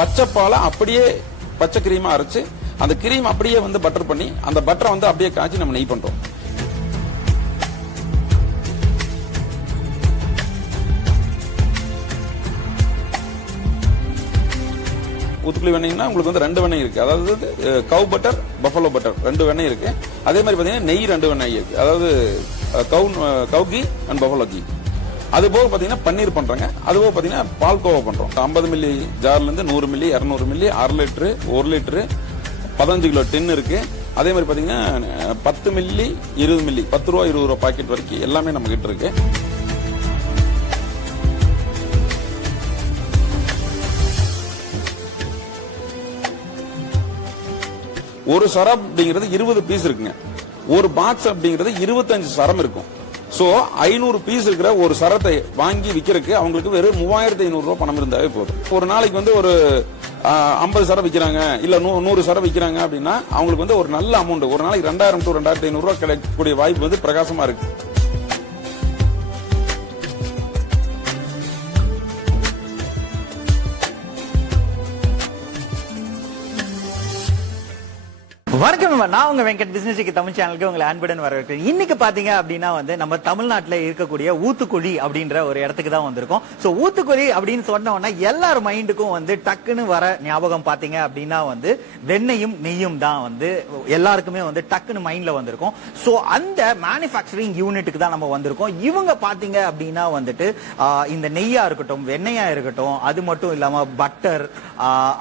பச்சை பாலை அப்படியே பச்சை கிரீமா அரைச்சு அந்த கிரீம் அப்படியே வந்து பட்டர் பண்ணி அந்த பட்டரை வந்து அப்படியே காய்ச்சி நம்ம நெய் பண்றோம். ஊத்துக்குளி வெண்ணெய்னா உங்களுக்கு வந்து ரெண்டு வெண்ணெய் இருக்கு. அதாவது கவு பட்டர் பஃபலோ பட்டர் ரெண்டு வெண்ணெய் இருக்கு. அதே மாதிரி பாத்தீங்கன்னா நெய் ரெண்டு வெண்ணெய் இருக்கு. அதாவது cow cow ghee and buffalo ghee அது போக பாத்தீங்கன்னா பன்னீர் பண்றாங்க. அது போக பாத்தீங்கன்னா பால்கோவா பண்ணுறோம் பண்றோம். ஐம்பது மில்லி ஜார்ல இருந்து நூறு மில்லி இரநூறு மில்லி அரை லிட்டரு ஒரு லிட்டரு பதினஞ்சு கிலோ டென் இருக்கு. அதே மாதிரி பாத்தீங்கன்னா பத்து மில்லி இருபது மில்லி பத்து ரூபா இருபது ரூபா பாக்கெட் வரைக்கும் எல்லாமே நம்ம கிட்ட இருக்கு. ஒரு சரம் அப்படிங்கிறது இருபது பீஸ் இருக்குங்க. ஒரு பாக்ஸ் அப்படிங்கிறது இருபத்தஞ்சு சரம் இருக்கும். சோ ஐநூறு பீஸ் இருக்கிற ஒரு சரத்தை வாங்கி விற்கிறதுக்கு அவங்களுக்கு வெறும் மூவாயிரத்தி ஐநூறு ரூபாய் பணம் இருந்தாவே போதும். ஒரு நாளைக்கு வந்து ஒரு ஐம்பது சரம் விற்கிறாங்க இல்ல நூ- நூறு சரம் விற்கிறாங்க அப்படின்னா அவங்களுக்கு வந்து ஒரு நல்ல அமௌண்ட் ஒரு நாளைக்கு ரெண்டாயிரம் டு ரெண்டாயிரத்தி ஐநூறு ரூபாய் கிடைக்கக்கூடிய வாய்ப்பு வந்து பிரகாசமா இருக்கு. வணக்கம் நான் உங்க வெங்கட் பிசினஸ் தமிழ் சேனலுக்கு உங்களை அன்புடன் வரவேற்கிறேன். இன்னைக்கு பாத்தீங்க அப்படின்னா வந்து நம்ம தமிழ்நாட்டுல இருக்கக்கூடிய ஊத்துக்குழி அப்படின்ற ஒரு இடத்துக்கு தான் வந்திருக்கோம். சோ ஊத்துக்குழி அப்படின்னு சொன்ன உடனே எல்லார் மைண்டுக்கும் வந்து டக்குன்னு வர ஞாபகம் பாத்தீங்க அப்படின்னா வந்து வெண்ணெயும் நெய்யும் தான் வந்து எல்லாருக்குமே வந்து டக்குன்னு மைண்ட்ல வந்திருக்கும். சோ அந்த மேனுஃபேக்சரிங் யூனிட்டுக்கு தான் நம்ம வந்திருக்கோம். இவங்க பாத்தீங்க அப்படின்னா வந்துட்டு இந்த நெய்யா இருக்கட்டும் வெண்ணையா இருக்கட்டும் அது மட்டும் இல்லாம பட்டர்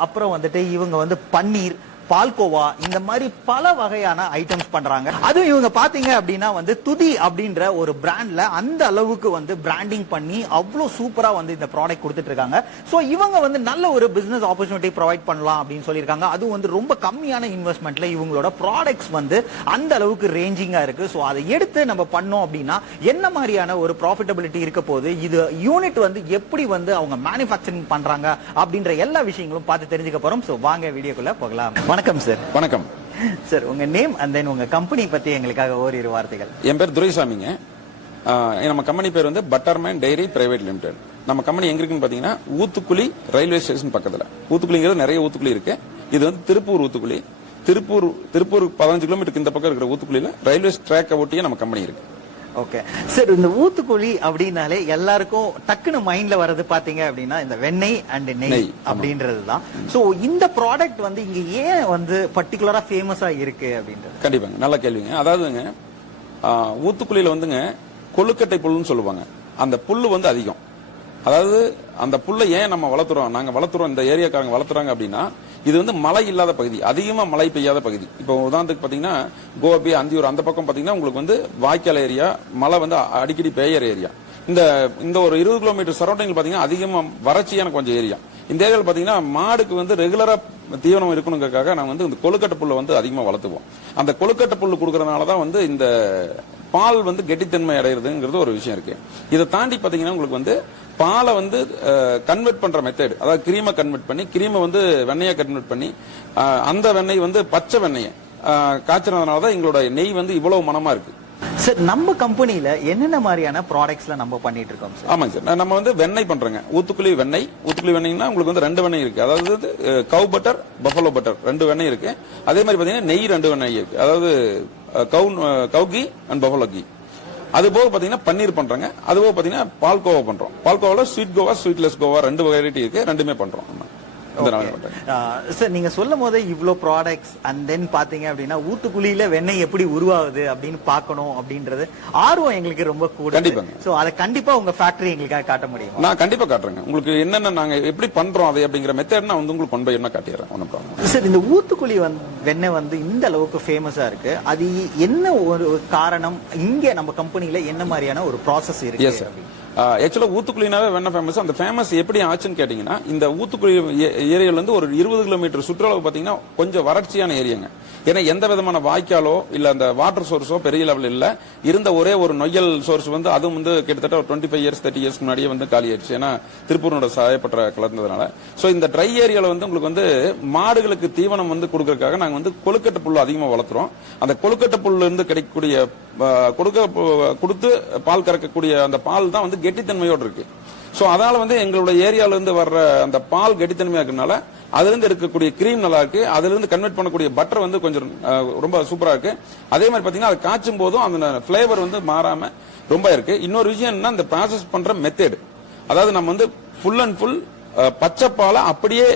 அப்புறம் வந்துட்டு இவங்க வந்து பன்னீர் பால்கோவா இந்த மாதிரி பல வகையான ஐட்டம்ஸ் பண்றாங்க. அதுவும் இவங்க பாத்தீங்க அப்படின்னா வந்து துதி அப்படின்ற ஒரு பிராண்ட்ல அந்த அளவுக்கு வந்து பிராண்டிங் பண்ணி அவ்வளவு சூப்பரா வந்து இந்த ப்ராடக்ட் கொடுத்துட்டு இருக்காங்க சோ இவங்க வந்து நல்ல ஒரு பிசினஸ் ஆப்பர்ச்சுனிட்டி ப்ரொவைட் பண்ணலாம் அப்படின்னு சொல்லியிருக்காங்க. அதுவும் வந்து ரொம்ப கம்மியான இன்வெஸ்ட்மெண்ட்ல இவங்களோட ப்ராடக்ட்ஸ் வந்து அந்த அளவுக்கு ரேஞ்சிங்கா இருக்கு. சோ அதை எடுத்து நம்ம பண்ணோம் அப்படின்னா என்ன மாதிரியான ஒரு ப்ராஃபிட்டபிலிட்டி இருக்க போது இது யூனிட் வந்து எப்படி வந்து அவங்க மேனுஃபேக்சரிங் பண்றாங்க? அப்படின்ற எல்லா விஷயங்களும் பார்த்து தெரிஞ்சுக்க போறோம். சோ வாங்க வீடியோக்குள்ள போகலாம். வணக்கம் சார் வணக்கம். சார் உங்க நேம் அண்ட் தென் உங்க கம்பெனி பத்தி எங்களுக்காக ஓரிரு வார்த்தைகள். என் பேர் துரைசாமிங்க. நம்ம கம்பெனி பேர் வந்து பட்டர்மேன் டைரி பிரைவேட் லிமிடெட் நம்ம கம்பெனி எங்க இருக்குன்னு பாத்தீங்கன்னா ஊத்துக்குளி ரயில்வே ஸ்டேஷன் பக்கத்துல. ஊத்துக்குளிங்கிறது நிறைய ஊத்துக்குளி இருக்கு. இது வந்து திருப்பூர் ஊத்துக்குளி திருப்பூர் திருப்பூர் பதினஞ்சு கிலோமீட்டருக்கு இந்த பக்கம் இருக்கிற ஊத்துக்குளியில ரயில்வே ட்ராக்கை ஒட்டியே நம்ம கம்பெனி இருக்கு. ஓகே சார் இந்த ஊத்துக்குழி அப்படின்னாலே எல்லாருக்கும் டக்குன்னு மைண்ட்ல வர்றது பாத்தீங்க அப்படின்னா இந்த வெண்ணெய் அண்ட் நெய். அப்படின்றது தான். சோ இந்த ப்ராடக்ட் வந்து இங்க ஏன் வந்து பர்டிகுலரா ஃபேமஸா இருக்கு அப்படின்றது? கண்டிப்பாங்க. நல்ல கேள்விங்க. அதாவதுங்க ஆஹ், ஊத்துக்குளியில வந்துங்க கொழுக்கட்டை புல்லுன்னு சொல்லுவாங்க. அந்த புல்லு வந்து அதிகம். அதாவது அந்த புல்லை ஏன் நம்ம வளர்த்துறோம்? நாங்க வளர்த்துறோம் இந்த ஏரியாக்காரங்க வளர்த்துறாங்க அப்படின்னா இது வந்து மழை இல்லாத பகுதி அதிகமாக மழை பெய்யாத பகுதி. இப்போ உதாரணத்துக்கு பார்த்தீங்கன்னா கோபி அந்தியூர் அந்த பக்கம் பார்த்தீங்கன்னா உங்களுக்கு வந்து வாய்க்கால் ஏரியா மழை வந்து அடிக்கடி பெய்யற ஏரியா. இந்த இந்த ஒரு இருபது கிலோமீட்டர் சரௌண்டிங் பார்த்தீங்கன்னா அதிகமாக வறட்சியான கொஞ்சம் ஏரியா. இந்த ஏரியாவில் பார்த்தீங்கன்னா மாடுக்கு வந்து ரெகுலராக தீவனம் இருக்கணுங்கிறதுக்காக நாங்கள் வந்து இந்த கொழுக்கட்டை புல்லை வந்து அதிகமாக வளர்த்துவோம். அந்த கொழுக்கட்டை புல் கொடுக்கறதுனால தான் வந்து இந்த பால் வந்து கெட்டித்தன்மை அடைகிறதுங்கிறது ஒரு விஷயம் இருக்கு. இதை தாண்டி பாத்தீங்கன்னா உங்களுக்கு வந்து பாலை வந்து கன்வெர்ட் பண்ற மெத்தட் அதாவது கிரீமை கன்வெர்ட் பண்ணி கிரீமை வந்து வெண்ணையை கன்வெர்ட் பண்ணி அந்த வெண்ணெய் வந்து பச்சை வெண்ணெயை காய்ச்சினதுனால தான் எங்களோட நெய் வந்து இவ்வளவு மனமா இருக்கு. சார் நம்ம கம்பெனியில என்னென்ன மாதிரியான ப்ராடக்ட்ஸ்ல நம்ம பண்ணிட்டு இருக்கோம் சார் ஆமாங்க சார் நான் நம்ம வந்து வெண்ணெய் பண்றோங்க. ஊத்துக்குழி வெண்ணெய். ஊத்துக்குழி வெண்ணெய்னா உங்களுக்கு வந்து ரெண்டு வெண்ணெய் இருக்கு. அதாவது கவு பட்டர் பஃபலோ பட்டர் ரெண்டு வெண்ணெய் இருக்கு. அதே மாதிரி பாத்தீங்கன்னா நெய் ரெண்டு வெண்ணெய் இருக்கு. அதாவது கவு கவுகி அண்ட் பஃபலோ கீ அது போக பாத்தீங்கன்னா பன்னீர் பண்றாங்க. அது போக பாத்தீங்கன்னா பால்கோவா பண்றோம். பால்கோவால ஸ்வீட் கோவா ஸ்வீட்லெஸ் கோவா ரெண்டு வெரைட்டி இருக்கு. ரெண்டுமே பண்றோம். நம்ம. சார் நீங்க சொல்லும் போதே இவ்ளோ ப்ராடக்ட்ஸ் அண்ட் தென் பாத்தீங்க அப்படின்னா ஊத்துக்குழியில வெண்ணெய் எப்படி உருவாகுது அப்படின்னு பார்க்கணும் அப்படின்றது ஆர்வம் எங்களுக்கு ரொம்ப கூட கண்டிப்பாங்க. சோ அதை கண்டிப்பா உங்க ஃபேக்டரி எங்களுக்காக காட்ட முடியும்? நான் கண்டிப்பா காட்டுறேங்க. உங்களுக்கு என்னென்ன நாங்க எப்படி பண்றோம் அதை அப்படிங்கிற மெத்தட் நான் வந்து உங்களுக்கு போய் என்ன காட்டிடுறேன்? ஒன்றும் ப்ராப்ளம் சார் இந்த ஊத்துக்குழி வந்து வெண்ணெய் வந்து இந்த அளவுக்கு ஃபேமஸா இருக்கு. அது என்ன ஒரு காரணம்? இங்க நம்ம கம்பெனில என்ன மாதிரியான ஒரு ப்ராசஸ் இருக்கு ஆக்சுவலாக ஊத்துக்குழினாவே ஊத்துக்குளினாவே ஃபேமஸ் அந்த ஃபேமஸ் எப்படி ஆச்சுன்னு கேட்டிங்கன்னா இந்த ஊத்துக்குழி ஏரியாவிலேருந்து ஒரு இருபது கிலோமீட்டர் சுற்றளவு பார்த்தீங்கன்னா கொஞ்சம் வறட்சியான ஏரியாங்க. ஏன்னா எந்த விதமான வாய்க்காலோ இல்லை அந்த வாட்டர் சோர்ஸோ பெரிய லெவலில் இல்லை. இருந்த ஒரே ஒரு நொய்யல் சோர்ஸ் வந்து அதுவும் வந்து கிட்டத்தட்ட ஒரு twenty five years thirty years முன்னாடியே வந்து காலி ஆயிடுச்சு. ஏன்னா திருப்பூரோட சாயப்பட்ட கலந்ததுனால. ஸோ இந்த ட்ரை ஏரியாவில் வந்து உங்களுக்கு வந்து மாடுகளுக்கு தீவனம் வந்து கொடுக்கறதுக்காக நாங்கள் வந்து கொழுக்கட்டை புல் அதிகமாக வளர்த்துறோம். அந்த கொழுக்கட்டை புல்லிருந்து கிடைக்கக்கூடிய கொடுக்க கொடுத்து பால் கறக்கக்கூடிய அந்த பால் தான் வந்து கெட்டித்தன்மையோடு இருக்கு. ஸோ அதனால வந்து எங்களுடைய ஏரியால இருந்து வர்ற அந்த பால் கெட்டித்தன்மையா இருக்கனால அதுல இருந்து இருக்கக்கூடிய கிரீம் நல்லா இருக்கு. அதுல இருந்து கன்வெர்ட் பண்ணக்கூடிய பட்டர் வந்து கொஞ்சம் ரொம்ப சூப்பரா இருக்கு. அதே மாதிரி பாத்தீங்கன்னா அது காய்ச்சும் போதும் அந்த பிளேவர் வந்து மாறாம ரொம்ப இருக்கு. இன்னொரு விஷயம் என்ன இந்த ப்ராசஸ் பண்ற மெத்தேடு அதாவது நம்ம வந்து ஃபுல் அண்ட் ஃபுல் பச்சை பாலை அப்படியே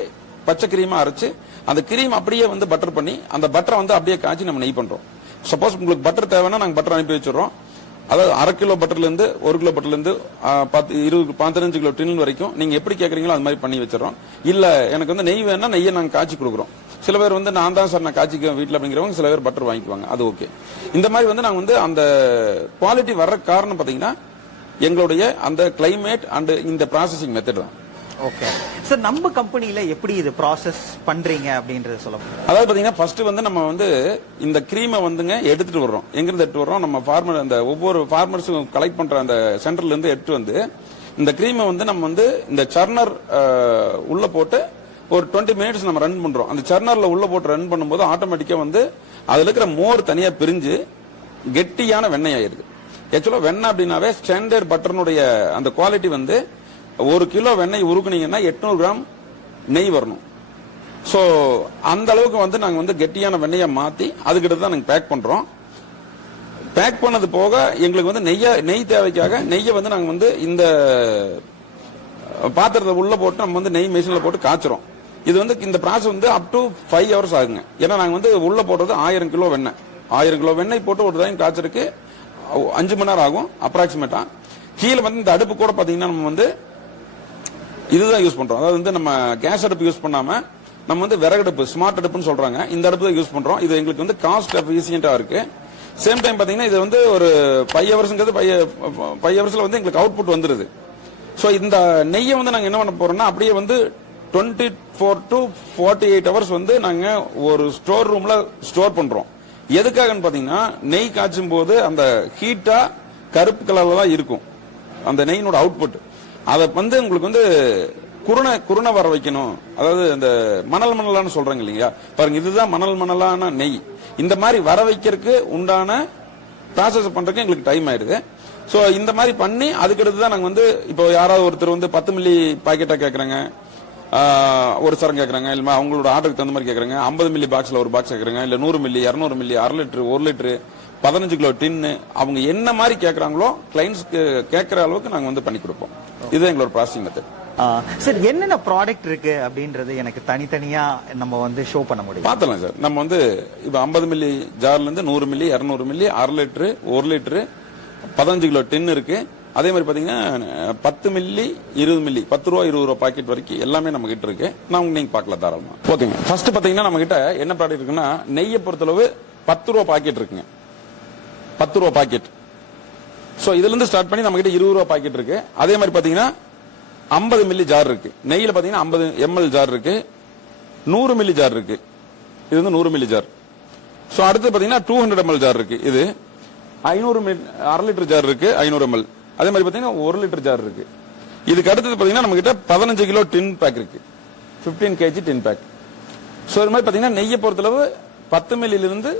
பச்சை கிரீமா அரைச்சு அந்த கிரீம் அப்படியே வந்து பட்டர் பண்ணி அந்த பட்டரை வந்து அப்படியே காய்ச்சி நம்ம நெய் பண்றோம். சப்போஸ் உங்களுக்கு பட்டர் தேவைன்னா நாங்கள் பட்டர் அனுப்பி வச்சிடுறோம். அதாவது அரை கிலோ பட்டர்லேருந்து ஒரு கிலோ பட்டர்லேருந்து பத்து இருபது பதினஞ்சு கிலோ டின் வரைக்கும் நீங்கள் எப்படி கேட்குறீங்களோ அது மாதிரி பண்ணி வச்சிடறோம். இல்லை எனக்கு வந்து நெய் வேணா நெய்யை நாங்கள் காய்ச்சி கொடுக்குறோம். சில பேர் வந்து நான் தான் சார் நான் காய்ச்சிக்குவேன் வீட்டில் அப்படிங்கிறவங்க சில பேர் பட்டர் வாங்கிக்குவாங்க. அது ஓகே இந்த மாதிரி வந்து நாங்கள் வந்து அந்த குவாலிட்டி வர்ற காரணம் பார்த்தீங்கன்னா எங்களுடைய அந்த கிளைமேட் அண்ட் இந்த ப்ராசஸிங் மெத்தட் தான். ஓகே சார் நம்ம கம்பெனில எப்படி இது ப்ராசஸ் பண்றீங்க அப்படின்றது சொல்ல அதாவது பாத்தீங்கன்னா ஃபர்ஸ்ட் வந்து நம்ம வந்து இந்த கிரீமை வந்துங்க எடுத்துட்டு வர்றோம். எங்கிருந்து எடுத்து வர்றோம்? நம்ம ஃபார்மர் அந்த ஒவ்வொரு ஃபார்மர்ஸும் கலெக்ட் பண்ற அந்த சென்டர்ல இருந்து எடுத்து வந்து இந்த கிரீமை வந்து நம்ம வந்து இந்த சர்னர் உள்ள போட்டு ஒரு டுவெண்ட்டி மினிட்ஸ் நம்ம ரன் பண்றோம். அந்த சர்னர்ல உள்ள போட்டு ரன் பண்ணும்போது ஆட்டோமேட்டிக்கா வந்து அதுல இருக்கிற மோர் தனியா பிரிஞ்சு கெட்டியான வெண்ணெய் ஆயிருது ஆக்சுவலா வெண்ணெய் அப்படின்னாவே ஸ்டாண்டர்ட் பட்டர்னுடைய அந்த குவாலிட்டி வந்து ஒரு கிலோ வெண்ணெய் உருக்குனீங்கன்னா எட்நூறு கிராம் நெய் வரணும். ஸோ அந்த அளவுக்கு வந்து நாங்கள் வந்து கெட்டியான வெண்ணெயை மாற்றி அதுக்கிட்ட தான் நாங்கள் பேக் பண்ணுறோம் பேக் பண்ணது போக எங்களுக்கு வந்து நெய்ய நெய் தேவைக்காக நெய்யை வந்து நாங்கள் வந்து இந்த பாத்திரத்தை உள்ள போட்டு நம்ம வந்து நெய் மிஷினில் போட்டு காய்ச்சுறோம். இது வந்து இந்த ப்ராசஸ் வந்து அப் டு ஃபைவ் ஹவர்ஸ் ஆகுங்க. ஏன்னா நாங்கள் வந்து உள்ள போடுறது ஆயிரம் கிலோ வெண்ணெய். ஆயிரம் கிலோ வெண்ணெய் போட்டு ஒரு டைம் காய்ச்சறதுக்கு அஞ்சு மணி நேரம் ஆகும் அப்ராக்சிமேட்டாக கீழே வந்து இந்த அடுப்பு கூட பார்த்தீங்கன்னா நம்ம வந்து இதுதான் யூஸ் பண்றோம். அதாவது வந்து நம்ம கேஸ் அடுப்பு யூஸ் பண்ணாம நம்ம வந்து விறகடுப்பு ஸ்மார்ட் அடுப்புன்னு சொல்றாங்க. இந்த அடுப்பு தான் யூஸ் பண்றோம். இது எங்களுக்கு வந்து காஸ்ட் எஃபிஷியன்டா இருக்கு. சேம் டைம் பாத்தீங்கன்னா இது வந்து ஒரு ஃபைவ் ஹவர்ஸ்ங்கிறது ஃபைவ் ஹவர்ஸ்ல வந்து எங்களுக்கு அவுட்புட் வந்துருது. ஸோ இந்த நெய்யை வந்து நாங்கள் என்ன பண்ண போறோம்னா அப்படியே வந்து twenty four to forty eight hours வந்து நாங்கள் ஒரு ஸ்டோர் ரூம்ல ஸ்டோர் பண்றோம். எதுக்காகன்னு பாத்தீங்கன்னா நெய் காய்ச்சும் போது அந்த ஹீட்டா கருப்பு கலர்ல தான் இருக்கும். அந்த நெய்யினோட அவுட்புட் அதை வந்து உங்களுக்கு வந்து குருணை குருணை வர வைக்கணும். அதாவது அந்த மணல் மணலான்னு சொல்றாங்க இல்லையா? பாருங்க இதுதான் மணல் மணலான நெய். இந்த மாதிரி வர வைக்கிறதுக்கு உண்டான ப்ராசஸ் பண்றதுக்கு எங்களுக்கு டைம் ஆயிடுது. ஸோ இந்த மாதிரி பண்ணி அதுக்கடுத்து தான் நாங்கள் வந்து இப்போ யாராவது ஒருத்தர் வந்து பத்து மில்லி பாக்கெட்டாக கேட்குறாங்க ஒரு சரம் கேட்குறாங்க இல்லை அவங்களோட ஆர்டருக்கு தகுந்த மாதிரி கேட்குறாங்க ஐம்பது மில்லி பாக்ஸில் ஒரு பாக்ஸ் கேட்குறாங்க இல்லை நூறு மில்லி இரநூறு மில்லி அரை லிட்டரு ஒரு லிட்ரு பதினஞ்சு கிலோ டின்னு அவங்க என்ன மாதிரி கேக்குறாங்களோ கிளைண்ட்ஸ்க்கு கேட்கற அளவுக்கு நாங்க வந்து பண்ணி கொடுப்போம். இது எங்களோட ப்ராசஸிங் மெத்தட் சார் என்னென்ன ப்ராடக்ட் இருக்கு அப்படின்றது எனக்கு தனித்தனியா நம்ம வந்து ஷோ பண்ண முடியும்? பார்த்தலாம் சார். நம்ம வந்து இப்போ ஐம்பது மில்லி ஜார்ல இருந்து நூறு மில்லி இரநூறு மில்லி அரை லிட்டரு ஒரு லிட்டரு பதினஞ்சு கிலோ டின் இருக்கு. அதே மாதிரி பாத்தீங்கன்னா பத்து மில்லி இருபது மில்லி பத்து ரூபா இருபது ரூபா பாக்கெட் வரைக்கும் எல்லாமே நம்ம கிட்ட இருக்கு. நான் நீங்க பார்க்கலாம் தாராளமா. ஓகேங்க. ஃபர்ஸ்ட் பாத்தீங்கன்னா நம்ம கிட்ட என்ன ப்ராடக்ட் இருக்குன்னா நெய்யை பொறுத்தளவு பத்து ரூபா பாக்கெட் இருக்குங்க. பத்து ரூபா பாக்கெட். ஸோ இதுல இருந்து ஸ்டார்ட் பண்ணி நம்ம கிட்ட இருபது ரூபா பாக்கெட் இருக்கு. அதே மாதிரி பாத்தீங்கன்னா ஐம்பது மில்லி ஜார் இருக்கு. நெய்யில் பாத்தீங்கன்னா ஐம்பது எம்எல் ஜார் இருக்கு. நூறு மில்லி ஜார் இருக்கு. இது வந்து நூறு மில்லி ஜார் ஸோ அடுத்து பாத்தீங்கன்னா டூ ஹண்ட்ரட் எம்எல் ஜார் இருக்கு. இது ஐநூறு மில்லி அரை லிட்டர் ஜார் இருக்கு ஐநூறு எம்எல் அதே மாதிரி பாத்தீங்கன்னா ஒரு லிட்டர் ஜார் இருக்கு. இதுக்கு அடுத்தது பாத்தீங்கன்னா நம்ம கிட்ட பதினஞ்சு கிலோ டின் பேக் இருக்கு. 15 கேஜி டின் பேக் ஸோ இது மாதிரி பாத்தீங்கன்னா நெய்யை பொறுத்தளவு பத்து மில்லிலிருந்து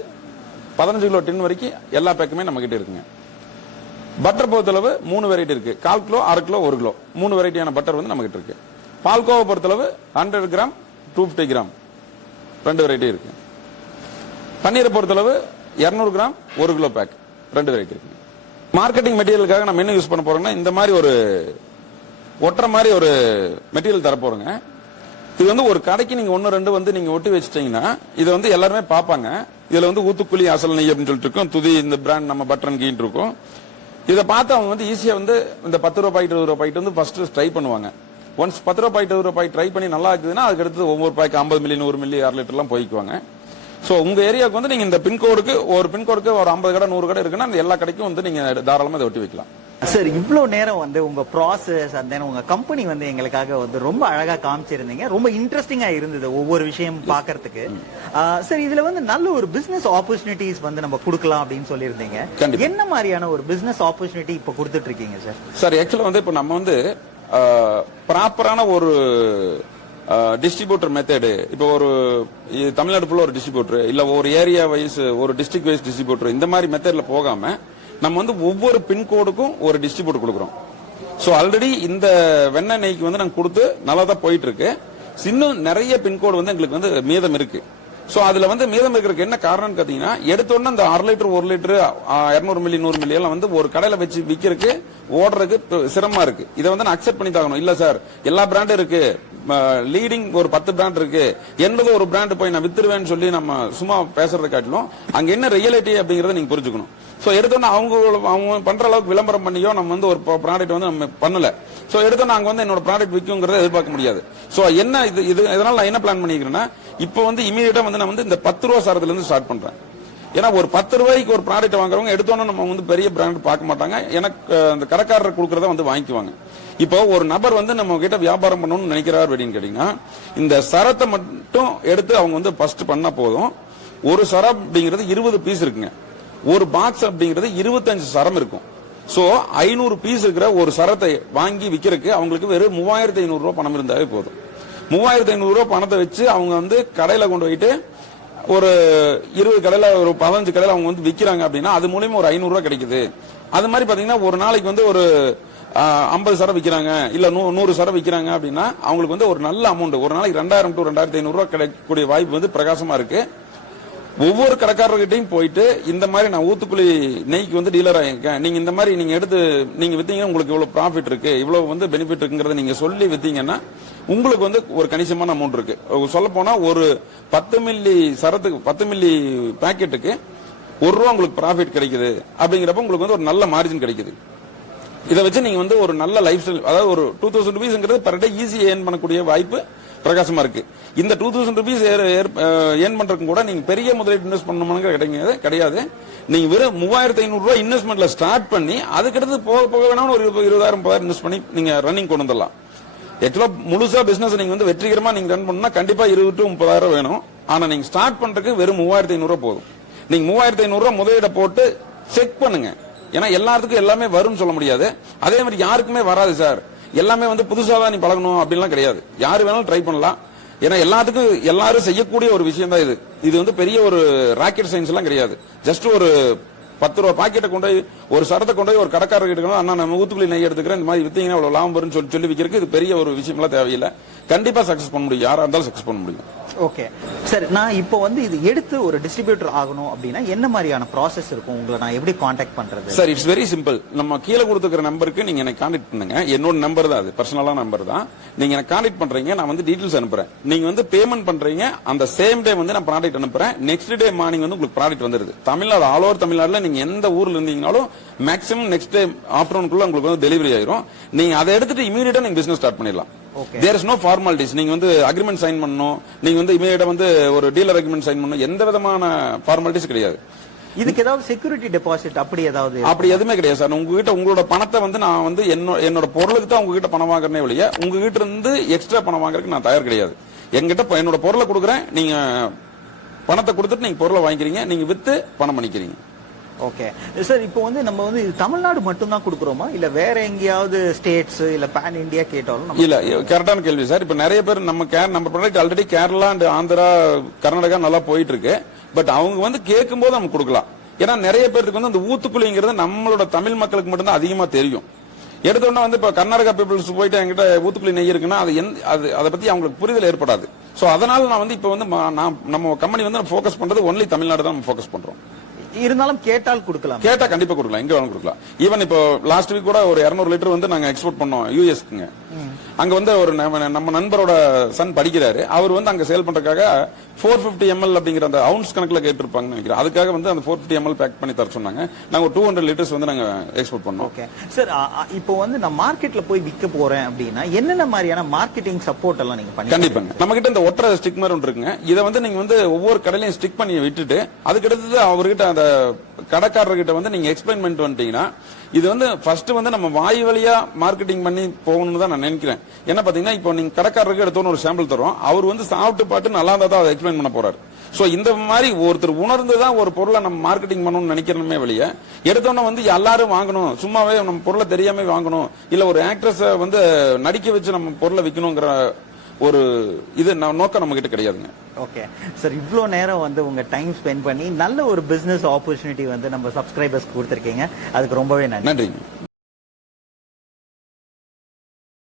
பதினஞ்சு கிலோ டின் வரைக்கும் எல்லா பேக்குமே நம்ம கிட்ட இருக்குங்க. பட்டர் பொறுத்தளவு மூணு வெரைட்டி இருக்கு. கால் கிலோ அரை கிலோ ஒரு கிலோ. மூணு வெரைட்டியான பட்டர் வந்து நம்ம கிட்ட இருக்கு பால்கோவை பொறுத்தளவு hundred gram two fifty gram ரெண்டு வெரைட்டி இருக்கு. பன்னீரை பொறுத்தளவு 200 கிராம் ஒரு கிலோ பேக் ரெண்டு வெரைட்டி இருக்கு. மார்க்கெட்டிங் மெட்டீரியலுக்காக நம்ம என்ன யூஸ் பண்ண போறோம்னா இந்த மாதிரி ஒரு ஒட்டுற மாதிரி ஒரு மெட்டீரியல் தர போகிறோங்க இது வந்து ஒரு கடைக்கு நீங்க ஒன்னு ரெண்டு வந்து நீங்க ஒட்டி வச்சிட்டீங்கன்னா இதை வந்து எல்லாருமே பார்ப்பாங்க. இதுல வந்து ஊத்துக்குழி அசல் நெய் அப்படின்னு சொல்லிட்டு இருக்கும். துதி இந்த பிராண்ட் நம்ம பட்டன் கீன் இருக்கும். இதை பார்த்து அவங்க வந்து ஈஸியா வந்து இந்த பத்து ரூபாய் பாக்கெட் இருபது ரூபாய் வந்து ஃபர்ஸ்ட் ட்ரை பண்ணுவாங்க. ஒன்ஸ் பத்து ரூபாய் இருபது ரூபாய் ட்ரை பண்ணி நல்லா இருக்குதுன்னா அதுக்கு அடுத்து ஒவ்வொரு பாய்க்கு ஐம்பது மில்லி நூறு மில்லி அரை லிட்டர்லாம் போய்க்குவாங்க. ஸோ உங்க ஏரியாவுக்கு வந்து நீங்க இந்த பின்கோடுக்கு ஒரு பின்கோடுக்கு ஒரு ஐம்பது கடை நூறு கடை இருக்குன்னா அந்த எல்லா கடைக்கும் வந்து நீங்க தாராளமாக இதை ஒட்டி வைக்கலாம். சார் இவ்வளவு நேரம் வந்து உங்க ப்ராசஸ் and then உங்க கம்பெனி வந்து எங்களுக்காக வந்து ரொம்ப அழகா காமிச்சிருந்தீங்க. ரொம்ப இன்ட்ரெஸ்டிங்கா இருந்தது ஒவ்வொரு விஷயம் பாக்குறதுக்கு சார் இதுல வந்து நல்ல ஒரு பிசினஸ் ஆப்பர்ச்சுனிட்டிஸ் வந்து நம்ம கொடுக்கலாம் அப்படின்னு சொல்லியிருந்தீங்க. என்ன மாதிரியான ஒரு பிசினஸ் ஆப்பர்ச்சுனிட்டி இப்ப கொடுத்துட்டு இருக்கீங்க சார் சார் ஆக்சுவலா வந்து இப்போ நம்ம வந்து ப்ராப்பரான ஒரு டிஸ்ட்ரிபியூட்டர் மெத்தடு இப்போ ஒரு தமிழ்நாடு ஃபுல்லா ஒரு டிஸ்ட்ரிபியூட்டர் இல்ல ஒரு ஏரியா வைஸ் ஒரு டிஸ்ட்ரிக்ட் வைஸ் டிஸ்ட்ரிபியூட்டர் இந்த மாதிரி மெத்தட்ல போகாம நம்ம வந்து ஒவ்வொரு பின்கோடுக்கும் ஒரு டிஸ்ட்ரிபியூட் கொடுக்குறோம். ஸோ ஆல்ரெடி இந்த வெண்ணெய் நெய்க்கு வந்து நாங்கள் கொடுத்து நல்லா தான் போயிட்டு இருக்கு இன்னும் நிறைய பின்கோடு வந்து எங்களுக்கு வந்து மீதம் இருக்கு. ஸோ அதுல வந்து மீதம் இருக்கிறதுக்கு என்ன காரணம்னு பார்த்தீங்கன்னா எடுத்தோடனே அந்த அரை லிட்டர் ஒரு லிட்டர் இரநூறு மில்லி நூறு மில்லி எல்லாம் வந்து ஒரு கடையில வச்சு விற்கிறதுக்கு ஓடுறதுக்கு சிரமமாக சிரமமா இருக்கு. இதை வந்து நான் அக்செப்ட் பண்ணி தாகணும் இல்ல சார் எல்லா பிராண்டும் இருக்கு. லீடிங் ஒரு பத்து பிராண்ட் இருக்கு. எண்பது ஒரு பிராண்ட் போய் நான் வித்துருவேன்னு சொல்லி நம்ம சும்மா பேசுறதை காட்டிலும் அங்க என்ன ரியாலிட்டி அப்படிங்கறத நீங்க புரிஞ்சுக்கணும். ஸோ எடுத்தோன்னே அவங்க அவங்க பண்ற அளவுக்கு விளம்பரம் பண்ணியோ நம்ம வந்து ஒரு ப்ராடக்ட் வந்து நம்ம பண்ணல. ஸோ எடுத்தோம் நாங்கள் வந்து என்னோட ப்ராடக்ட் விற்குங்கிறத எதிர்பார்க்க முடியாது. ஸோ என்ன இது இது இதனால் நான் என்ன பிளான் பண்ணிக்கிறேன்னா இப்போ வந்து இமீடியட்டா வந்து நான் வந்து இந்த பத்து ரூபா சாரத்துல இருந்து ஸ்டார்ட் பண்றேன். ஏன்னா ஒரு பத்து ரூபாய்க்கு ஒரு ப்ராடக்ட் வாங்குறவங்க எடுத்தோன்னே நம்ம வந்து பெரிய பிராண்ட் பார்க்க மாட்டாங்க. எனக்கு அந்த கடைக்காரர் கொடுக்கறத வந்து வாங்கிக்குவாங்க. இப்போ ஒரு நபர் வந்து நம்ம கிட்ட வியாபாரம் பண்ணணும்னு நினைக்கிறார் அப்படின்னு கேட்டீங்கன்னா இந்த சரத்தை மட்டும் எடுத்து அவங்க வந்து ஃபர்ஸ்ட் பண்ணா போதும். ஒரு சரம் அப்படிங்கிறது இருபது பீஸ் இருக்குங்க. ஒரு பாக்ஸ் அப்படிங்கிறது இருபத்தஞ்சு சரம் இருக்கும். சோ ஐநூறு பீஸ் இருக்கிற ஒரு சரத்தை வாங்கி விக்கிறதுக்கு அவங்களுக்கு வெறும் மூவாயிரத்தி ஐநூறு ரூபாய் பணம் இருந்தாலே போதும். மூவாயிரத்தி ஐநூறு ரூபாய் பணத்தை வச்சு அவங்க வந்து கடையில கொண்டு போயிட்டு ஒரு இருபது கடையில ஒரு பதினஞ்சு கடையில அவங்க வந்து விக்கிறாங்க அப்படின்னா அது மூலியமா ஒரு ஐநூறு ரூபாய் கிடைக்குது. அது மாதிரி பாத்தீங்கன்னா ஒரு நாளைக்கு வந்து ஒரு ஐம்பது சரம் விற்கிறாங்க இல்ல நூ- நூறு சரம் விற்கிறாங்க அப்படின்னா அவங்களுக்கு வந்து ஒரு நல்ல அமௌண்ட் ஒரு நாளைக்கு ரெண்டாயிரம் டு ரெண்டாயிரத்தி ஐநூறு ரூபாய் கிடைக்கக்கூடிய வாய்ப்பு வந்து பிரகாசமா இருக்கு. ஒவ்வொரு கடைக்காரர்கிட்டையும் போயிட்டு இந்த மாதிரி நான் ஊத்துக்குழி நெய்க்கு வந்து டீலர் ஆகியிருக்கேன் நீங்க இந்த மாதிரி நீங்க எடுத்து நீங்க வித்தீங்கன்னா உங்களுக்கு இவ்வளவு ப்ராஃபிட் இருக்கு. இவ்வளவு வந்து பெனிஃபிட் இருக்குங்கிறத நீங்க சொல்லி வித்தீங்கன்னா உங்களுக்கு வந்து ஒரு கணிசமான அமௌண்ட் இருக்கு. சொல்ல போனா ஒரு பத்து மில்லி சரத்துக்கு பத்து மில்லி பாக்கெட்டுக்கு ஒரு ரூபா உங்களுக்கு ப்ராஃபிட் கிடைக்குது. அப்படிங்கிறப்ப உங்களுக்கு வந்து ஒரு நல்ல மார்ஜின் கிடைக்குது. இதை வச்சு நீங்க வந்து ஒரு நல்ல லைஃப் ஸ்டைல் அதாவது ஒரு டூ தௌசண்ட் ருபீஸ்ங்கிறது பர் டே ஈஸியாக ஏர்ன் பண்ணக்கூடிய வாய்ப்பு பிரகாசமா இருக்கு. இந்த டூ தௌசண்ட் ருபீஸ் ஏர்ன் பண்றதுக்கு கூட நீங்க பெரிய முதலீடு இன்வெஸ்ட் பண்ணணும்னு கிடையாது கிடையாது. நீங்க வெறும் மூவாயிரத்தி ஐநூறு ரூபாய் இன்வெஸ்ட்மெண்ட்ல ஸ்டார்ட் பண்ணி அதுக்கடுத்து போக போக வேணாலும் ஒரு இருபதாயிரம் முப்பதாயிரம் இன்வெஸ்ட் பண்ணி நீங்க ரன்னிங் கொண்டு வந்துடலாம். ஆக்சுவலா முழுசா பிசினஸ் நீங்க வந்து வெற்றிகரமா நீங்க ரன் பண்ணா கண்டிப்பா இருபது டு முப்பதாயிரம் வேணும். ஆனா நீங்க ஸ்டார்ட் பண்றதுக்கு வெறும் மூவாயிரத்தி ஐநூறு ரூபாய் போதும். நீங்க மூவாயிரத்தி ஐநூறு ரூபாய் முதலீட போட்டு செக் பண்ணுங்க. ஏன்னா எல்லாத்துக்கும் எல்லாமே வரும்னு சொல்ல முடியாது. அதே மாதிரி யாருக்குமே வராது சார். எல்லாமே வந்து புதுசாக தான் நீ பழகணும் அப்படின்லாம் கிடையாது. யார் வேணாலும் ட்ரை பண்ணலாம். ஏன்னா எல்லாத்துக்கும் எல்லாரும் செய்யக்கூடிய ஒரு விஷயம் தான் இது. இது வந்து பெரிய ஒரு ராக்கெட் சயின்ஸ் எல்லாம் கிடையாது. ஜஸ்ட் ஒரு பத்து ரூபா பாக்கெட்டை கொண்டு போய் ஒரு சரத்தை கொண்டு போய் ஒரு கடைக்காரர் கிட்ட அண்ணா நம்ம ஊத்துக்குள்ளி நெய் எடுத்துக்கிறேன். இந்த மாதிரி வித்தீங்கன்னா அவ்வளவு லாபம் வரும்னு சொல்லி சொல்லி வைக்கிறதுக்கு இது பெரிய ஒரு விஷயம்லாம் தேவையில்லை. கண்டிப்பா சக்சஸ் பண்ண முடியும். யாரா இருந்தாலும் சக்சஸ் பண்ண முடியும். ஓகே சார் நான் இப்போ வந்து இது எடுத்து ஒரு டிஸ்ட்ரிபியூட்டர் ஆகணும் அப்படின்னா என்ன மாதிரியான ப்ராசஸ் இருக்கும்? உங்களை நான் எப்படி காண்டாக்ட் பண்றது? சார் இட்ஸ் வெரி சிம்பிள் நம்ம கீழே கொடுத்துக்கிற நம்பருக்கு நீங்க எனக்கு காண்டாக்ட் பண்ணுங்க. என்னோட நம்பர் தான் அது. பர்சனலான நம்பர் தான். நீங்க எனக்கு காண்டாக்ட் பண்றீங்க நான் வந்து டீடைல்ஸ் அனுப்புறேன். நீங்க வந்து பேமெண்ட் பண்றீங்க அந்த சேம் டே வந்து நான் ப்ராடக்ட் அனுப்புறேன். நெக்ஸ்ட் டே மார்னிங் வந்து உங்களுக்கு ப்ராடக்ட் வந்துருது. தமிழ்நாடு ஆல் ஓவர் தமிழ்நாடுல நீங்க எந்த ஊர்ல இருந்தீங்கனாலும் மேக்ஸிமம் நெக்ஸ்ட் டே ஆஃப்டர்நூனுக்குள்ள உங்களுக்கு வந்து டெலிவரி ஆயிரும். நீங்க அதை எடுத்துட்டு இமீடியட்டா நீங்க பிசினஸ் ஸ்டார்ட் பண்ணிடலாம். தேர் இஸ் நோ ஃபார்மாலிட்டிஸ் நீங்க வந்து அக்ரிமெண்ட் சைன் பண்ணணும். நீங்க வந்து இமீடியட்டா வந்து ஒரு டீலர் அக்ரிமெண்ட் சைன் பண்ணணும். எந்த விதமான ஃபார்மாலிட்டிஸ் கிடையாது. இதுக்கு ஏதாவது செக்யூரிட்டி டெபாசிட் அப்படி ஏதாவது அப்படி எதுவுமே கிடையாது சார். உங்ககிட்ட உங்களோட பணத்தை வந்து நான் வந்து என்னோட பொருளுக்கு தான் உங்ககிட்ட பணம் வாங்குறேனே ஒழிய உங்ககிட்ட இருந்து எக்ஸ்ட்ரா பணம் வாங்குறதுக்கு நான் தயார் கிடையாது. என்கிட்ட இப்ப என்னோட பொருளை கொடுக்குறேன். நீங்க பணத்தை கொடுத்துட்டு நீங்க பொருளை வாங்கிக்கிறீங்க. நீங்க வித்து பணம் பண்ணிக்கிறீங்க ஓகே சார் இப்போ வந்து நம்ம வந்து இது தமிழ்நாடு மட்டும்தான் கொடுக்குறோமா? இல்ல வேற எங்கேயாவது ஸ்டேட்ஸ் இல்ல பேன் இந்தியா கேட்டாலும் இல்ல கரெக்டான கேள்வி சார் இப்போ நிறைய பேர் நம்ம கேர் நம்ம product already Kerala and Andhra Karnataka நல்லா போயிட்டு இருக்கு பட் அவங்க வந்து கேட்கும் போது நம்ம கொடுக்கலாம். ஏன்னா நிறைய பேருக்கு வந்து அந்த ஊத்துக்குழிங்கிறது நம்மளோட தமிழ் மக்களுக்கு மட்டும்தான் அதிகமா தெரியும். எடுத்தோடனே வந்து இப்ப கர்நாடகா பீப்புள்ஸ் போயிட்டு என்கிட்ட ஊத்துக்குழி நெய் இருக்குன்னா அது எந்த அது அதை பத்தி அவங்களுக்கு புரிதல் ஏற்படாது. சோ அதனால நான் வந்து இப்ப வந்து நான் நம்ம கம்பெனி வந்து ஃபோக்கஸ் பண்றது ஒன்லி தமிழ்நாடு தான் நம்ம ஃபோக்கஸ் பண்றோம். இருந்தாலும் கேட்டால் கொடுக்கலாம். கேட்டா கண்டிப்பா கொடுக்கலாம். எங்க வேணாலும் கொடுக்கலாம். ஈவன் இப்போ லாஸ்ட் வீக் கூட ஒரு 200 லிட்டர் வந்து நாங்க எக்ஸ்போர்ட் பண்ணோம். யூஎஸ்க்குங்க அங்க வந்து ஒரு நம்ம நண்பரோட சன் படிக்கிறாரு. அவர் வந்து அங்க சேல் பண்றதுக்காக 450 பிப்டி எம்எல் அப்படிங்கிற அந்த அவுன்ஸ் கணக்குல கேட்டிருப்பாங்கன்னு நினைக்கிறேன். அதுக்காக வந்து அந்த 450 ஃபிஃப்டி எம்எல் பேக் பண்ணி தர சொன்னாங்க. நாங்க ஒரு டூ ஹண்ட்ரட் லிட்டர்ஸ் வந்து நாங்க எக்ஸ்போர்ட் பண்ணோம். ஓகே சார் இப்போ வந்து நான் மார்க்கெட்ல போய் விற்க போறேன் அப்படின்னா என்னென்ன மாதிரியான மார்க்கெட்டிங் சப்போர்ட் எல்லாம் நீங்க பண்ணி கண்டிப்பாங்க நம்ம கிட்ட இந்த ஒற்றை ஸ்டிக் மாதிரி ஒன்று இருக்குங்க. இதை வந்து நீங்க வந்து ஒவ்வொரு கடையிலையும் ஸ்டிக் பண்ணி விட்டுட்டு அதுக்கடுத்து அவர்கிட்ட அந்த கடைக்காரர்கிட்ட வந்து நீங்க எக்ஸ்பிளைன் பண்ணிட்டு வந்துட்டீங்கன்னா இது வந்து ஃபர்ஸ்ட் வந்து நம்ம வாய் வழியா மார்க்கெட்டிங் பண்ணி போகணும்னு தான் நான் நினைக்கிறேன். என்ன பாத்தீங்கன்னா இப்போ நீங்க கடைக்காரருக்கு எடுத்தோன்னு ஒரு சாம்பிள் தரும் அவர் வந்து சாப்பிட்டு பாட்டு நல்லா இருந்தா தான் அதை எக்ஸ்பிளைன் பண்ண போறாரு. சோ இந்த மாதிரி ஒருத்தர் உணர்ந்து தான் ஒரு பொருளை நம்ம மார்க்கெட்டிங் பண்ணணும்னு நினைக்கிறோமே வெளியே எடுத்தோன்னே வந்து எல்லாரும் வாங்கணும். சும்மாவே நம்ம பொருளை தெரியாம வாங்கணும். இல்ல ஒரு ஆக்ட்ரஸை வந்து நடிக்க வச்சு நம்ம பொருளை விற்கணுங்கிற ஒரு இது ந- நோக்கம் நம்ம கிட்ட கிடையாதுங்க. ஓகே சார் இவ்வளோ நேரம் வந்து உங்க டைம் ஸ்பெண்ட் பண்ணி நல்ல ஒரு பிசினஸ் ஆப்பர்ச்சுனிட்டி வந்து நம்ம சப்ஸ்கிரைபர்ஸ் கொடுத்துருக்கீங்க. அதுக்கு ரொம்பவே நன்றி. நன்றிங்க.